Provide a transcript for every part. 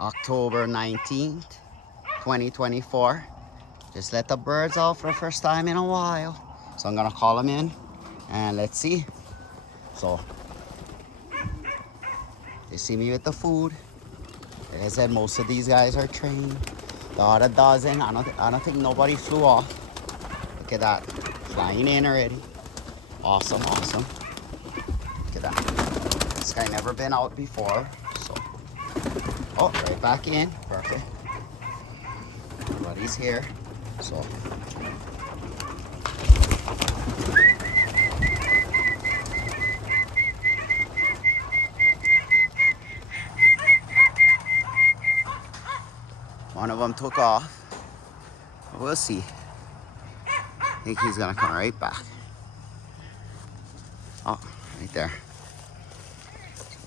October 19th, 2024. Just let the birds out for the first time in a while. So I'm gonna call them in and let's see. So they see me with the food. Like I said, most of these guys are trained. The other dozen, I don't think nobody flew off. Look at that, flying in already. Awesome, awesome. Look at that. This guy never been out before, so. Oh, right back in, perfect. Everybody's here, so. One of them took off. We'll see. I think he's gonna come right back. Oh, right there.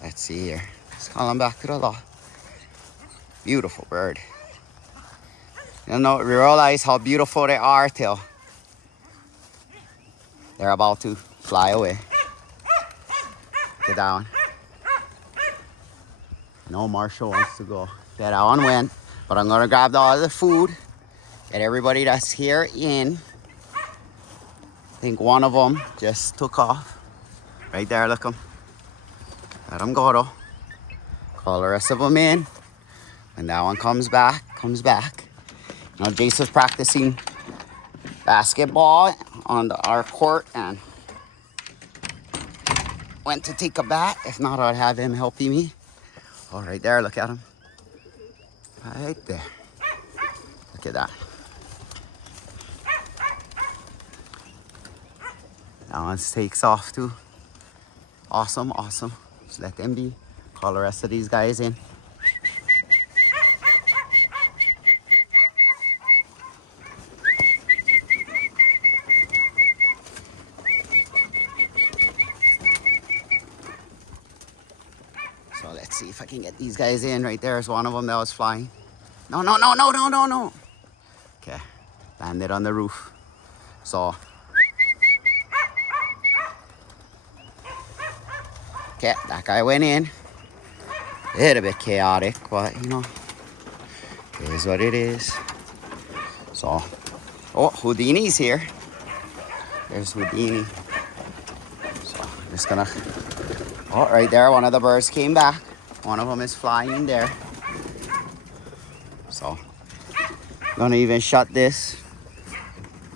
Let's see here. Let's call him back to the lot. Beautiful bird. You know, realize how beautiful they are till they're about to fly away. Get down. No, Marshall wants to go. Yeah, that one went. But I'm gonna grab all the food. Get everybody that's here in. I think one of them just took off. Right there, look him. Let him go though. Call the rest of them in. When that one comes back. Now Jason's practicing basketball on our court and went to take a bat. If not, I'd have him helping me. Oh, right there, look at him. Right there. Look at that. That one takes off too. Awesome, awesome. Just let them be. Call the rest of these guys in. So let's see if I can get these guys in. Right there is one of them that was flying. No. Okay, landed on the roof. So, okay, that guy went in. A little bit chaotic, but you know, it is what it is. So, oh, Houdini's here. There's Houdini. So, I'm just gonna, oh, right there, one of the birds came back. One of them is flying there. So, gonna even shut this.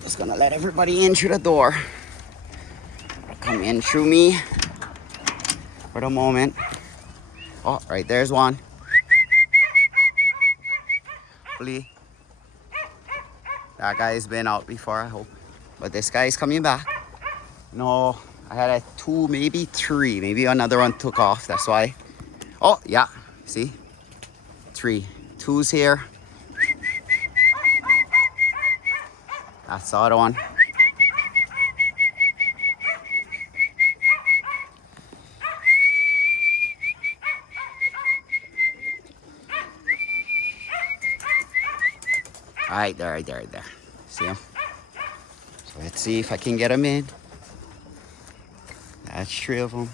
Just gonna let everybody in through the door. Come in through me for the moment. Oh, right there's one. Hopefully, that guy's been out before, I hope. But this guy's coming back. No, I had a 2, maybe 3. Maybe another one took off, that's why. Oh, yeah, see? 3. 2's here. That's the other one. Right there. See him? So let's see if I can get him in. That's 3 of them.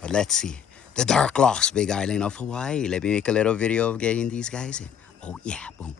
But let's see. The Dark Lost Big Island of Hawaii. Let me make a little video of getting these guys in. Oh yeah, boom.